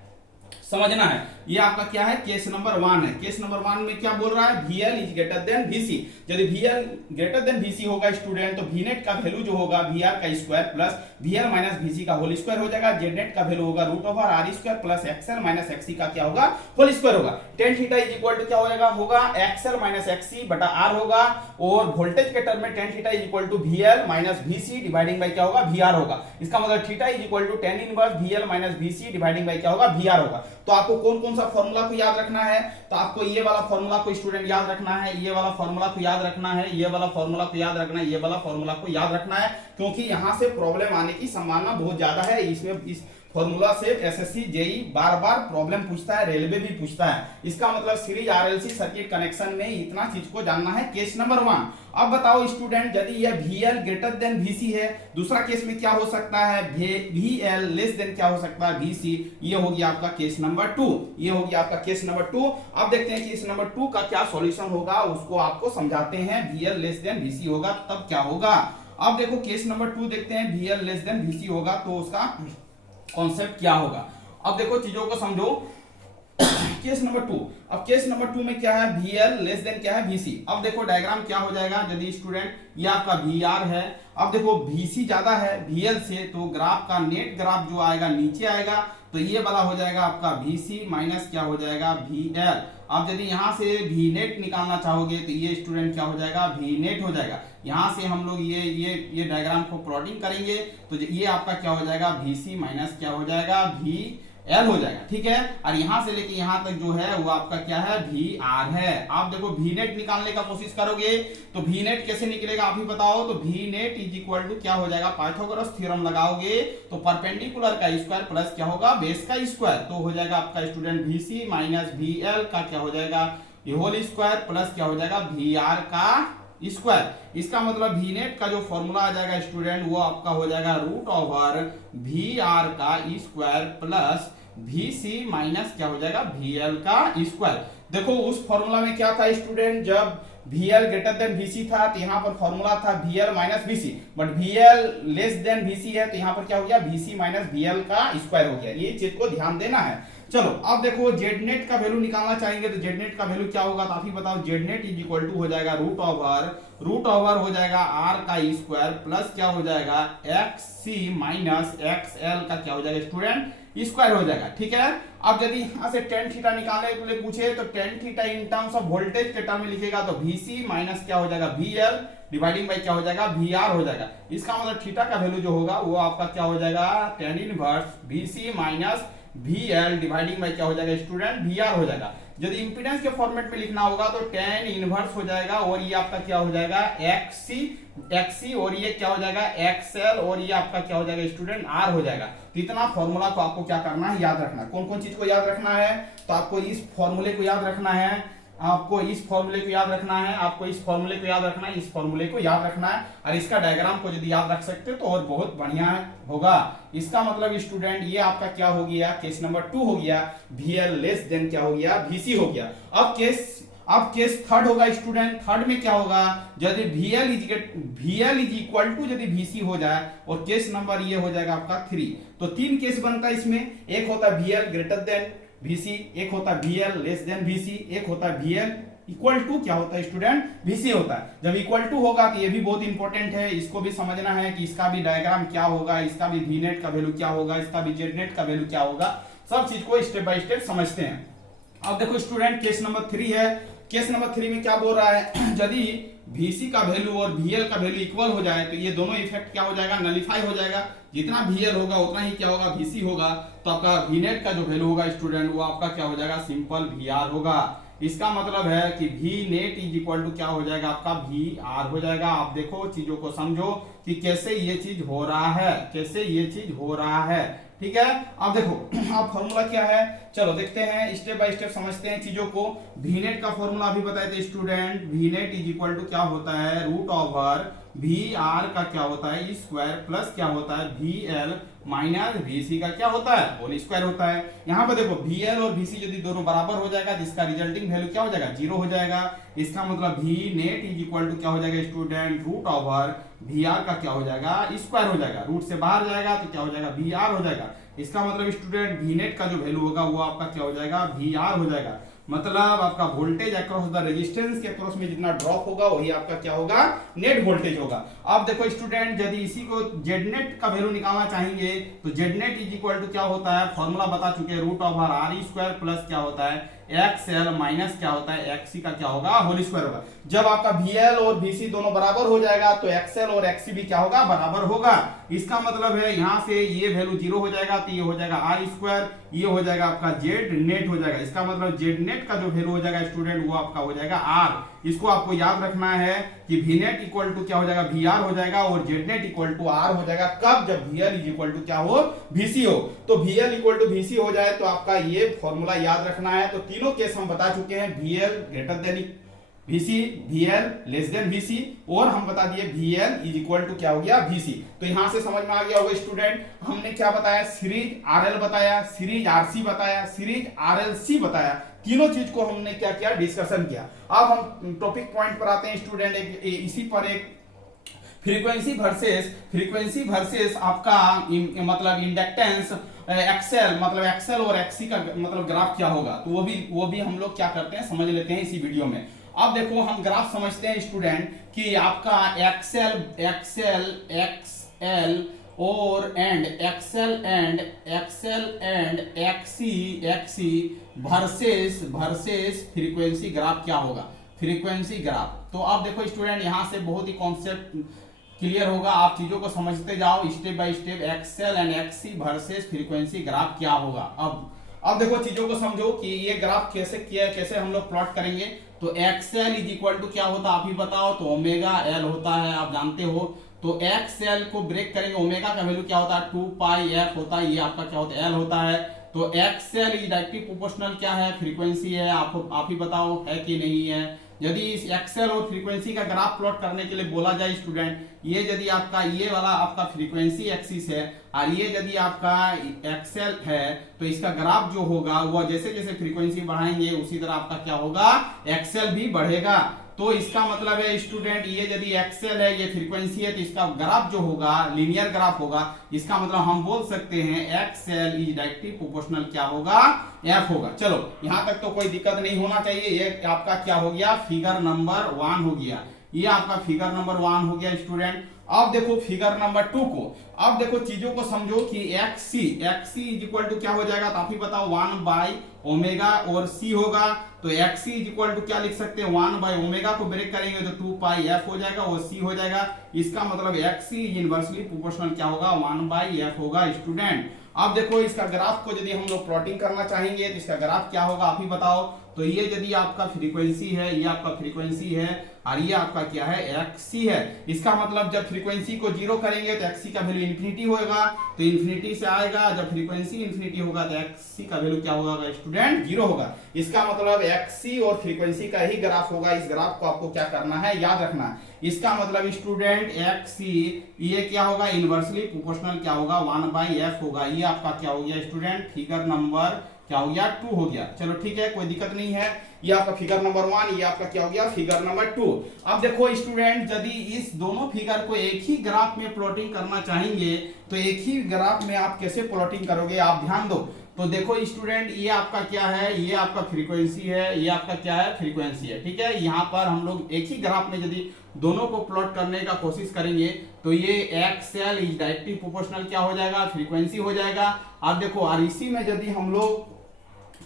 समझना है। ये आपका क्या है, केस नंबर 1 है। केस नंबर 1 में क्या बोल रहा है, VL is greater than VC। यदि VL ग्रेटर देन VC होगा स्टूडेंट, तो Vnet का वैल्यू जो होगा VR का square plus VL minus VC का होल स्क्वायर हो जाएगा। Znet का वैल्यू होगा root over R square plus XL minus XC का क्या होगा, होल स्क्वायर होगा। Tan theta is equal to क्या हो जाएगा, होगा XL माइनस XC बटा R होगा, और वोल्टेज के टर्म में tan theta is equal to VL minus VC dividing by क्या होगा, VR होगा। इसका मतलब theta is equal to tan inverse VL minus VC dividing by क्या होगा, VR होगा। तो आपको कौन कौन सा फॉर्मूला को याद रखना है, तो आपको ये वाला फॉर्मूला को स्टूडेंट याद रखना है, ये वाला फॉर्मूला को याद रखना है, ये वाला फॉर्मूला को याद रखना है, ये वाला फॉर्मूला को याद रखना है, क्योंकि यहां से प्रॉब्लम आने की संभावना बहुत ज्यादा है। इसमें इस फॉर्मूला से एसएससी जेई बार बार प्रॉब्लम पूछता है, रेलवे भी पूछता है। इसका मतलब सीरीज आरएलसी सर्किट कनेक्शन में इतना चीज को जानना है। केस नंबर 1, अब बताओ स्टूडेंट, यदि यह VL ग्रेटर देन VC है, दूसरा केस में क्या हो सकता है, VL लेस देन क्या हो सकता है, VC। ये हो गया आपका केस नंबर 2, ये हो गया आपका केस नंबर 2। अब देखते हैं केस नंबर 2 का क्या सॉल्यूशन होगा, उसको आपको समझाते हैं। VL लेस देन VC होगा तब क्या होगा। अब देखो केस नंबर 2 देखते हैं, VL लेस देन VC होगा तो उसका कॉन्सेप्ट क्या होगा। अब देखो चीजों को समझो। केस नंबर 2, अब केस नंबर 2 में क्या है, VL लेस देन क्या है, VC। अब देखो डायग्राम क्या हो जाएगा, यदि स्टूडेंट ये आपका VR है, अब देखो VC ज्यादा है VL से, तो ग्राफ का नेट ग्राफ जो आएगा नीचे आएगा, तो ये वाला हो जाएगा आपका VC माइनस क्या हो जाएगा, VL। अब यदि यहां से Vnet निकालना चाहोगे तो ये स्टूडेंट क्या हो जाएगा, Vnet हो जाएगा। यहां से हम लोग ये डायग्राम को प्लॉटिंग करेंगे तो ये आपका क्या हो जाएगा, VC माइनस क्या हो जाएगा, VL हो जाएगा। ठीक है, और यहां से लेके यहां तक जो है वो आपका क्या है, VR है। आप देखो Vnet निकालने का कोशिश करोगे तो Vnet कैसे निकलेगा आप ही बताओ, तो Vnet इज इक्वल टू क्या हो जाएगा, पाइथागोरस थ्योरम लगाओगे तो परपेंडिकुलर का स्क्वायर प्लस क्या होगा, बेस का स्क्वायर, तो हो जाएगा आपका स्टूडेंट VC माइनस VL का क्या हो जाएगा, ये होल स्क्वायर प्लस क्या हो जाएगा, VR का स्क्वायर। इसका मतलब Vnet का जो फॉर्मूला आ जाएगा स्टूडेंट, वो आपका हो जाएगा रूट ओवर VR का स्क्वायर प्लस VC माइनस क्या हो जाएगा, VL का स्क्वायर। देखो उस फॉर्मूला में क्या था स्टूडेंट, जब VL ग्रेटर देन VC था तो यहाँ पर फॉर्मूला था VL minus VC, but VL less than VC है तो यहाँ पर क्या हो गया, VC माइनस VL का स्क्वायर हो गया। ये चीज को ध्यान देना है। चलो अब देखो Znet का वैल्यू निकालना चाहेंगे तो Znet का वैल्यू क्या होगा, तो आप ही बताओ। Znet इज इक्वल टू हो जाएगा रूट ओवर हो जाएगा R का स्क्वायर प्लस क्या हो जाएगा, XC माइनस XL का क्या हो जाएगा स्टूडेंट, स्क्वायर हो जाएगा। ठीक है, अब यदि यहां से टेन थीटा निकालने के लिए पूछे तो tan theta in terms of voltage के टर्म में लिखेगा तो VC माइनस क्या हो जाएगा, VL डिवाइडिंग बाय क्या हो जाएगा, VR हो जाएगा। इसका मतलब थीटा का वैल्यू जो होगा वो आपका क्या हो जाएगा, tan inverse VC minus VL dividing by क्या हो जाएगा स्टूडेंट, VR हो जाएगा। यदि इंपीडेंस के फॉर्मेट में लिखना होगा तो टेन इनवर्स हो जाएगा और ये आपका क्या हो जाएगा, XC और ये क्या हो जाएगा, XL और ये आपका क्या हो जाएगा स्टूडेंट, R हो जाएगा। तो इतना फॉर्मूला को आपको क्या करना है, याद रखना है। कौन कौन चीज को याद रखना है, तो आपको इस फॉर्मूले को याद रखना है, आपको इस फॉर्मूले को याद रखना है, आपको इस फॉर्मूले को याद रखना है, इस फॉर्मूले को याद रखना है, और इसका डायग्राम को यदि याद रख सकते हो तो और बहुत बढ़िया होगा। इसका मतलब स्टूडेंट ये आपका क्या हो गया, केस नंबर 2 हो गया, VL लेस देन क्या हो गया, VC हो गया। अब केस थर्ड होगा स्टूडेंट, थर्ड में क्या होगा, यदि VL इज इक्वल टू यदि VC हो जाए, और केस नंबर ये हो जाएगा आपका 3। तो 3 केस बनता है इसमें, एक होता है VL ग्रेटर देन VC, एक होता है VL लेस देन VC, एक होता है VL इक्वल टू क्या होता है स्टूडेंट, VC होता है। जब इक्वल टू होगा तो ये भी बहुत इंपॉर्टेंट है, इसको भी समझना है कि इसका भी डायग्राम क्या होगा, इसका भी Vnet का वैल्यू क्या होगा, इसका भी Znet का वैल्यू क्या होगा, सब चीज को स्टेप बाय स्टेप समझते हैं। अब देखो स्टूडेंट केस नंबर 3 है। केस नंबर 3 में क्या बोल रहा है, यदि VC का वैल्यू और VL का वैल्यू इक्वल हो जाए तो ये दोनों इफेक्ट क्या हो जाएगा, नलिफाई हो जाएगा। जितना VL होगा उतना ही क्या होगा, VC होगा। तो आपका Vnet का जो वैल्यू होगा स्टूडेंट वो आपका क्या हो जाएगा, सिंपल VR होगा। इसका मतलब है कि V net is equal to क्या हो जाएगा आपका वी आर हो जाएगा। आप देखो चीजों को समझो कि कैसे ये चीज हो रहा है, कैसे ये चीज हो रहा है, ठीक है। अब देखो अब फॉर्मूला क्या है, चलो देखते हैं, स्टेप बाय स्टेप समझते हैं चीजों को। वी नेट का फॉर्मूला अभी बताए थे student, V net is equal to क्या होता है, रूट ओवर वी आर का क्या होता है स्क्वायर प्लस क्या होता है वी एल माइनस वी सी का क्या होता है होल स्क्वायर होता है। यहाँ पर देखो वी एल और वी सी यदि दोनों बराबर हो जाएगा तो इसका रिजल्टिंग वैल्यू क्या हो जाएगा, जीरो हो जाएगा। इसका मतलब V net is equal to क्या हो जाएगा student, root over V R का क्या हो जाएगा स्क्वायर हो जाएगा, रूट से बाहर जाएगा तो क्या हो जाएगा वी आर हो जाएगा। इसका मतलब स्टूडेंट वी नेट का जो वैल्यू होगा वो आपका क्या हो जाएगा वी आर हो जाएगा। मतलब आपका वोल्टेज अक्रॉस द रेजिस्टेंस के अक्रॉस में जितना ड्रॉप होगा वही आपका क्या होगा नेट वोल्टेज होगा। अब देखो स्टूडेंट यदि इसी को जेड नेट का वैल्यू निकालना चाहेंगे तो Z net is equal to क्या होता है, फॉर्मूला बता चुके हैं, root over R square plus क्या होता है एक्स एल माइनस क्या होता है एक्स सी का क्या होगा होल स्क्वायर होगा। जब आपका वी एल और वी सी दोनों बराबर हो जाएगा तो एक्स एल और एक्स सी भी क्या होगा बराबर होगा। इसका मतलब है यहां से ये वैल्यू जीरो हो जाएगा तो ये हो जाएगा आर स्क्वायर, ये हो जाएगा आपका जेड नेट हो जाएगा। इसका मतलब जेड नेट का जो वैल्यू हो जाएगा स्टूडेंट वो आपका हो जाएगा आर। इसको आपको याद रखना है कि वी नेट इक्वल टू क्या हो जाएगा वी आर हो जाएगा और Z naught equal to R हो जाएगा। कब, जब V L is equal to क्या हो वी सी हो। तो V L equal to V C हो जाए तो आपका ये फॉर्मूला याद रखना है। तो तीनों केस हम बता चुके हैं, V L greater than VC, VL less than VC और हम बता दिए VL इज इक्वल टू क्या हो गया VC। तो यहां से समझ में आ गया होगा स्टूडेंट, हमने क्या बताया, सीरीज RL बताया, सीरीज RC बताया, सीरीज RLC बताया, तीनों चीज को हमने क्या किया डिस्कशन किया। अब हम टॉपिक पॉइंट पर आते हैं स्टूडेंट, इसी पर एक फ्रीक्वेंसी वर्सेस आपका मतलब इंडक्टेंस एक्सेल मतलब एक्सेल और एक्सी का मतलब ग्राफ क्या होगा, तो वो भी हम लोग क्या करते हैं समझ लेते हैं इसी वीडियो में। अब देखो हम ग्राफ समझते हैं स्टूडेंट कि आपका एक्सेल और XL and XC versus frequency graph क्या होगा, फ्रीक्वेंसी ग्राफ। तो अब देखो स्टूडेंट यहां से बहुत ही कॉन्सेप्ट क्लियर होगा, आप चीजों को समझते जाओ step by step. XL and XC versus frequency graph क्या होगा। अब देखो चीजों को समझो कि ये ग्राफ कैसे किया है, कैसे हम लोग प्लॉट करेंगे। तो एक्सेल इज इक्वल टू क्या होता है आप ही बताओ, तो ओमेगा एल होता है, आप जानते हो। तो एक्सेल को ब्रेक करेंगे, ओमेगा का वैल्यू क्या होता है 2 पाई एफ होता है, ये आपका क्या होता है एल होता है। तो एक्सेल इज डायरेक्टली प्रोपोर्शनल क्या है, फ्रीक्वेंसी है, आप ही बताओ है कि नहीं है। यदि इस एक्सेल और फ्रीक्वेंसी का ग्राफ प्लॉट करने के लिए बोला जाए स्टूडेंट, ये यदि आपका ये वाला आपका फ्रीक्वेंसी एक्सिस है और ये यदि आपका एक्सेल है तो इसका ग्राफ जो होगा वो जैसे जैसे फ्रीक्वेंसी बढ़ाएंगे उसी तरह आपका क्या होगा एक्सेल भी बढ़ेगा। तो इसका मतलब है स्टूडेंट ये यदि एक्सेल है ये फ्रीक्वेंसी है तो इसका ग्राफ जो होगा लीनियर ग्राफ होगा। इसका मतलब हम बोल सकते हैं एक्सेल इज डायरेक्टली प्रोपोर्शनल क्या होगा एफ होगा। चलो यहां तक तो कोई दिक्कत नहीं होना चाहिए। ये आपका क्या हो गया फिगर नंबर 1 हो गया, ये आपका फिगर नंबर 1 हो गया स्टूडेंट। अब देखो फिगर नंबर 2 को, अब देखो चीजों को समझो कि एक्सी इज इक्वल टू क्या हो जाएगा, तो आप ही बताओ 1 बाई ओमेगा और सी होगा। तो एक्सी इज इक्वल टू क्या लिख सकते हैं 1 बाई ओमेगा को ब्रेक करेंगे तो 2 पाई एफ हो जाएगा और सी हो जाएगा। इसका मतलब एक्सी इनवर्सली प्रोपोर्शनल क्या होगा 1 बाई एफ होगा स्टूडेंट। अब देखो इसका ग्राफ को यदि हम लोग प्लॉटिंग करना चाहेंगे तो इसका ग्राफ क्या होगा आप ही बताओ। तो ये यदि आपका फ्रीक्वेंसी है, ये आपका फ्रीक्वेंसी है और ये आपका क्या है एक्सी है। इसका मतलब जब फ्रीक्वेंसी को 0 करेंगे तो एक्सी का वैल्यू इन्फिनिटी होगा, तो इन्फिनिटी से आएगा। जब फ्रीक्वेंसी इन्फिनिटी होगा तो एक्सी का वैल्यू क्या होगा स्टूडेंट 0 होगा। इसका मतलब एक्सी और फ्रीक्वेंसी का ही ग्राफ होगा। इस ग्राफ को आपको क्या करना है याद रखना है। इसका मतलब स्टूडेंट एक्सी ये क्या होगा इनवर्सली प्रोपोर्शनल क्या होगा 1 बाई एफ होगा। ये आपका क्या हो गया स्टूडेंट फिगर नंबर क्या हो गया 2 हो गया। चलो ठीक है कोई दिक्कत नहीं है। ये आपका फिगर नंबर 1, ये आपका क्या हो गया फिगर नंबर 2। अब देखो स्टूडेंट यदि इस दोनों फिगर को एक ही ग्राफ में प्लॉटिंग करना चाहेंगे तो एक ही ग्राफ में आप कैसे प्लॉटिंग करोगे आप ध्यान दो। तो देखो स्टूडेंट ये आपका क्या है, ये आपका फ्रीक्वेंसी है, ये आपका क्या है फ्रीक्वेंसी है, ठीक है। यहाँ पर हम लोग एक ही ग्राफ में यदि दोनों को प्लॉट करने का कोशिश करेंगे तो ये एक्सेल इज डायरेक्टली प्रोपोर्शनल क्या हो जाएगा फ्रीक्वेंसी हो जाएगा। अब देखो और इसी में यदि हम लोग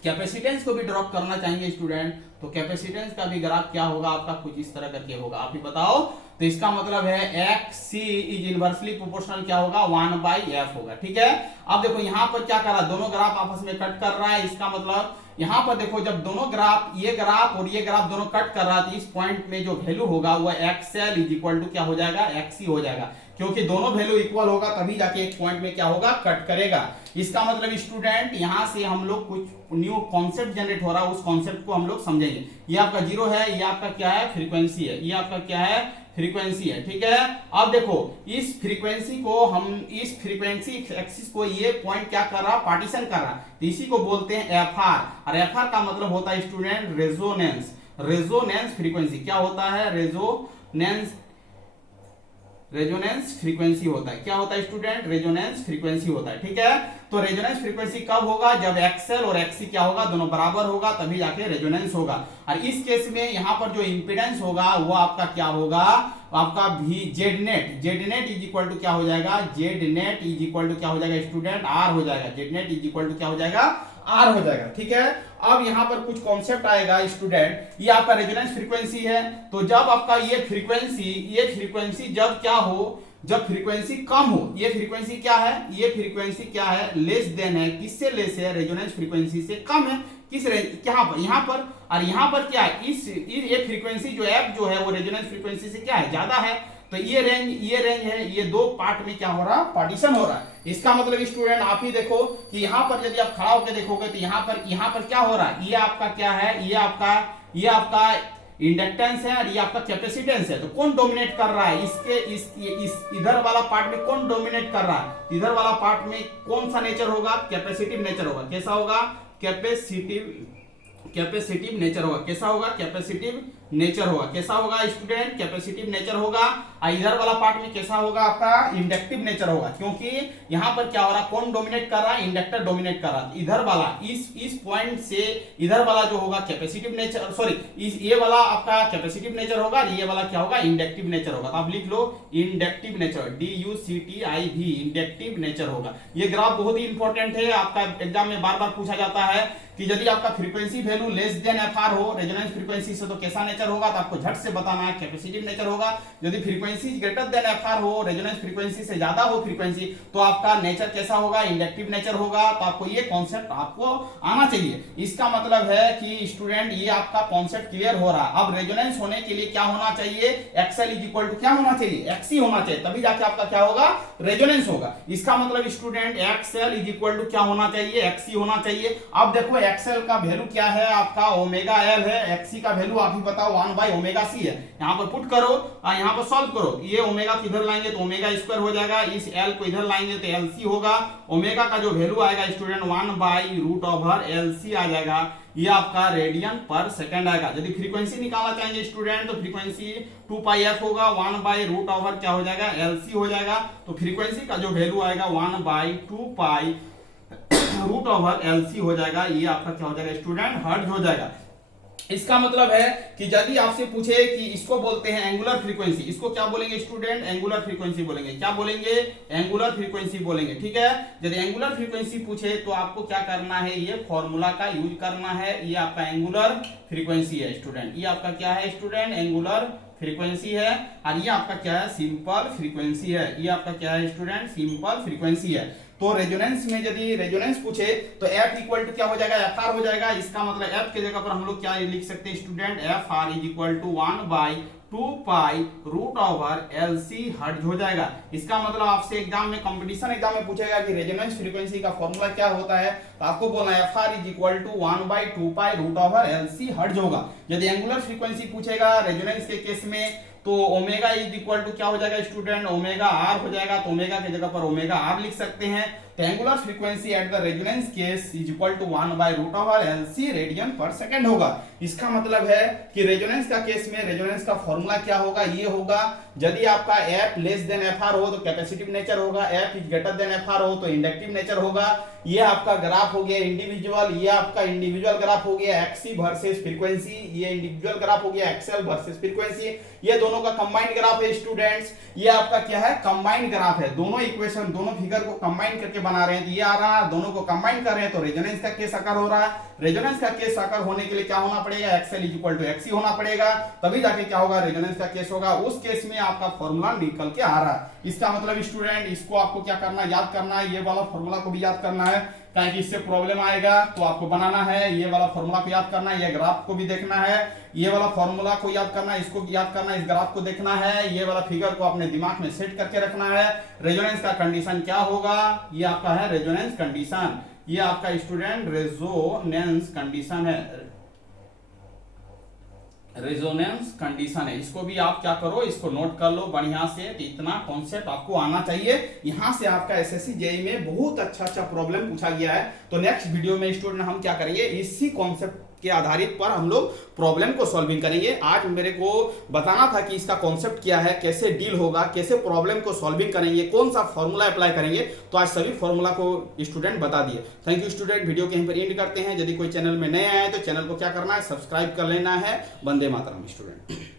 कैपेसिटेंस को भी ड्रॉप करना चाहेंगे स्टूडेंट, तो कैपेसिटेंस का भी ग्राफ क्या होगा आपका, कुछ इस तरह करके होगा। आप ही बताओ। तो इसका मतलब है X C is inversely proportional क्या होगा, 1/f होगा। ठीक है। अब देखो यहाँ पर क्या कर रहा है, दोनों ग्राफ आपस में कट कर रहा है। इसका मतलब यहाँ पर देखो, जब दोनों ग्राफ, ये ग्राफ और ये ग्राफ दोनों कट कर रहा है, तो इस पॉइंट में जो वैल्यू होगा वो एक्सएल इज इक्वल टू क्या हो जाएगा, एक्सी हो जाएगा। क्योंकि दोनों वैल्यू इक्वल होगा तभी जाके एक पॉइंट में क्या होगा, कट करेगा। इसका मतलब स्टूडेंट यहां से हम लोग कुछ न्यू कॉन्सेप्ट जनरेट हो रहा है, उस कॉन्सेप्ट को हम लोग समझेंगे। ये आपका जीरो है, ये आपका क्या है, फ्रीक्वेंसी है, ये आपका क्या है, फ्रीक्वेंसी है। ठीक है। अब देखो इस फ्रीक्वेंसी को हम, इस फ्रीक्वेंसी एक्सिस को ये पॉइंट क्या कर रहा, पार्टीशन कर रहा, तो इसी को बोलते हैं एफ आर। और एफ आर का मतलब होता है स्टूडेंट रेजोनेंस। रेजोनेंस फ्रीक्वेंसी क्या होता है, रेजोनेंस फ्रीक्वेंसी होता है। क्या होता है स्टूडेंट, रेजोनेंस फ्रीक्वेंसी होता है। ठीक है। तो रेजोनेंस फ्रीक्वेंसी कब होगा, जब एक्सएल और एक्सी क्या होगा, दोनों बराबर होगा, तभी जाके रेजोनेंस होगा। और इस केस में यहां पर जो इंपीडेंस होगा वो आपका क्या होगा, आपका भी Z net. Z net is equal to क्या हो जाएगा, Z net is equal to क्या हो जाएगा स्टूडेंट, आर हो जाएगा। Z net is equal to क्या हो जाएगा, आर हो जाएगा। ठीक है। अब यहां पर कुछ कॉन्सेप्ट आएगा स्टूडेंट, ये आपका रेजोनेंस फ्रीक्वेंसी है। तो जब आपका ये फ्रीक्वेंसी जब क्या हो, जब फ्रीक्वेंसी कम हो, ये फ्रीक्वेंसी क्या है, ये फ्रीक्वेंसी क्या है, लेस देन है। किससे लेस है, रेजोनेंस फ्रीक्वेंसी से कम है। किस रेंज, यहाँ पर, यहाँ पर, और यहाँ पर क्या है, ये फ्रीक्वेंसी जो एफ जो है वो रेजोनेंस फ्रीक्वेंसी से क्या है, ज्यादा है। तो ये रेंज है, ये दो पार्ट में क्या हो रहा, पार्टीशन हो रहा है। इसका मतलब स्टूडेंट आप ही देखो कि यहाँ पर यदि आप खड़ा होकर देखोगे तो यहाँ पर क्या हो रहा है, ये आपका क्या है, ये आपका इंडक्टेंस है और ये आपका कैपेसिटेंस है। तो कौन डोमिनेट कर रहा है, इस इधर वाला पार्ट में कौन डोमिनेट कर रहा है, इधर वाला पार्ट में कौन सा नेचर होगा, कैपेसिटिव नेचर होगा। कैसा होगा, कैपेसिटिव नेचर होगा। कैसा होगा, कैपेसिटिव नेचर होगा। कैसा होगा स्टूडेंट, कैपेसिटिव नेचर होगा। और इधर वाला पार्ट में कैसा होगा, आपका इंडक्टिव नेचर होगा। क्योंकि यहां पर क्या हो रहा है, कौन डोमिनेट कर रहा है, इंडक्टर डोमिनेट कर रहा है। इधर वाला, इस पॉइंट से इधर वाला जो होगा कैपेसिटिव नेचर, सॉरी ये वाला आपका कैपेसिटिव नेचर होगा, ये वाला क्या होगा, इंडक्टिव नेचर होगा। तो आप लिख लो inductive nature, DUCTIV, inductive nature होगा। ये ग्राफ बहुत ही इंपॉर्टेंट है, आपका एग्जाम में बार बार पूछा जाता है कि यदि आपका frequency value less than F R हो रेजोनेंस फ्रीक्वेंसी से, तो कैसा नेचर होगा, तो आपको झट से बताना है, कैपेसिटिव नेचर होगा। यदि frequency greater than F R हो, रेजोनेंस फ्रीक्वेंसी से ज्यादा हो फ्रीक्वेंसी, तो आपका नेचर कैसा होगा, इंडक्टिव नेचर होगा। तो आपको ये कॉन्सेप्ट आपको आना चाहिए। इसका मतलब है कि स्टूडेंट ये आपका कॉन्सेप्ट क्लियर हो रहा है। अब रेजोनेंस होने के लिए क्या होना चाहिए, एक्सएल इज इक्वल टू क्या होना चाहिए, एक्सी होना चाहिए, तभी जाके आपका क्या होगा, रेजोनेंस होगा। इसका मतलब student XL is equal to क्या होना चाहिए, एक्सी होना चाहिए। अब देखो एक्सएल का वैल्यू क्या है, आपका ओमेगा एल है। एक्सी का वैल्यू आप ही बताओ, 1/ओमेगा-c है। यहां पर पुट करो, यहां पर सॉल्व करो। ये ओमेगा किधर लाएंगे तो ओमेगा स्क्वायर हो जाएगा, इस एल को इधर लाएंगे तो एलसी होगा। ओमेगा का जो वैल्यू आएगा स्टूडेंट 1/√LC आ जाएगा। ये आपका रेडियन पर सेकंड आएगा। यदि फ्रीक्वेंसी निकालना चाहेंगे स्टूडेंट, तो फ्रीक्वेंसी 2πf होगा, 1/√ओवर क्या हो जाएगा, LC हो जाएगा। तो फ्रीक्वेंसी का जो वैल्यू आएगा 1/2π√LC हो जाएगा। ये आपका क्या हो जाएगा स्टूडेंट, हर्ट्ज हो जाएगा। इसका मतलब है कि यदि आपसे पूछे कि इसको बोलते हैं एंगुलर फ्रीक्वेंसी, इसको क्या बोलेंगे स्टूडेंट, एंगुलर फ्रीक्वेंसी बोलेंगे। क्या बोलेंगे, एंगुलर फ्रीक्वेंसी बोलेंगे। ठीक है। यदि एंगुलर फ्रीक्वेंसी पूछे तो आपको क्या करना है, ये फॉर्मूला का यूज करना है। ये आपका एंगुलर फ्रीक्वेंसी है स्टूडेंट, ये आपका क्या है स्टूडेंट, एंगुलर फ्रीक्वेंसी है। और ये आपका क्या है, सिंपल फ्रीक्वेंसी है। ये आपका क्या है स्टूडेंट, सिंपल फ्रीक्वेंसी है। तो रेजोनेंस में यदि रेजोनेंस पूछे तो F इक्वल टू क्या हो जाएगा, FR हो जाएगा। इसका मतलब F के जगह पर हम लोग क्या लिख सकते हैं student, FR is equal to 1/2π√LC hertz हो जाएगा। इसका मतलब आपसे एग्जाम में, कंपटीशन एग्जाम में पूछेगा कि रेजोनेंस फ्रीक्वेंसी का फॉर्मूला क्या होता है, तो आपको बोलना है FR is equal to 1/2π√LC hertz होगा। यदि एंगुलर फ्रीक्वेंसी पूछेगा रेजोनेंस के केस में, तो ओमेगा इज इक्वल टू क्या हो जाएगा स्टूडेंट, ओमेगा आर हो जाएगा। तो ओमेगा की जगह पर ओमेगा आर लिख सकते हैं। तो angular frequency at the resonance case is equal to 1/√LC radian पर सेकंड होगा। इसका मतलब है कि रेजोनेंस का केस में रेजोनेंस का फॉर्मूला क्या होगा, ये होगा। यदि आपका F लेस देन FR हो तो कैपेसिटिव नेचर होगा, F is greater then FR हो तो इंडक्टिव नेचर होगा। ये आपका ग्राफ हो गया इंडिविजुअल, ये आपका इंडिविजुअल ग्राफ हो गया एक्सी वर्सेस फ्रीक्वेंसी, ये इंडिविजुअल ग्राफ हो गया एक्सएल वर्सेस फ्रीक्वेंसी। ये दोनों का कंबाइंड ग्राफ है स्टूडेंट्स। ये आपका क्या है, कंबाइंड ग्राफ है। दोनों इक्वेशन, दोनों फिगर को कंबाइन करके बना रहे हैं तो ये आ रहा है, दोनों को कंबाइन कर रहे हैं तो रेजोनेंस का केस अकर हो रहा है। रेजोनेंस का केस अकर होने के लिए क्या होना पड़ेगा, एक्सएल इक्वल टू एक्सी होना पड़ेगा, तभी जाके क्या होगा, रेजोनेंस का केस होगा। उस केस में आपका फॉर्मूला निकल के आ रहा है। इसका मतलब स्टूडेंट इसको आपको क्या करना है, याद करना है, ये वाला फॉर्मूला को भी याद करना है, कहीं कि इससे प्रॉब्लम आएगा तो आपको बनाना है। ये वाला फॉर्मूला को याद करना है, ये ग्राफ को भी देखना है, ये वाला फॉर्मूला को याद करना है, इसको याद करना है, इस ग्राफ को देखना है, ये वाला फिगर को अपने दिमाग में सेट करके रखना है। रेजोनेंस का कंडीशन क्या होगा, ये आपका है रेजोनेंस कंडीशन, ये आपका स्टूडेंट रेजोनेंस कंडीशन है, रेजोनेंस कंडीशन है। इसको भी आप क्या करो, इसको नोट कर लो बढ़िया से, तो इतना कॉन्सेप्ट आपको आना चाहिए। यहां से आपका एसएससी जेईई में बहुत अच्छा प्रॉब्लम पूछा गया है। तो नेक्स्ट वीडियो में स्टूडेंट हम क्या करेंगे, इसी कॉन्सेप्ट के आधारित पर हम लोग प्रॉब्लम को सॉल्विंग करेंगे। आज मेरे को बताना था कि इसका कॉन्सेप्ट क्या है, कैसे डील होगा, कैसे प्रॉब्लम को सॉल्विंग करेंगे, कौन सा फॉर्मूला अप्लाई करेंगे, तो आज सभी फॉर्मूला को स्टूडेंट बता दिए। थैंक यू स्टूडेंट, वीडियो के यहीं पर एंड करते हैं। यदि कोई चैनल में नए आए तो चैनल को क्या करना है, सब्सक्राइब कर लेना है। वंदे मातरम स्टूडेंट।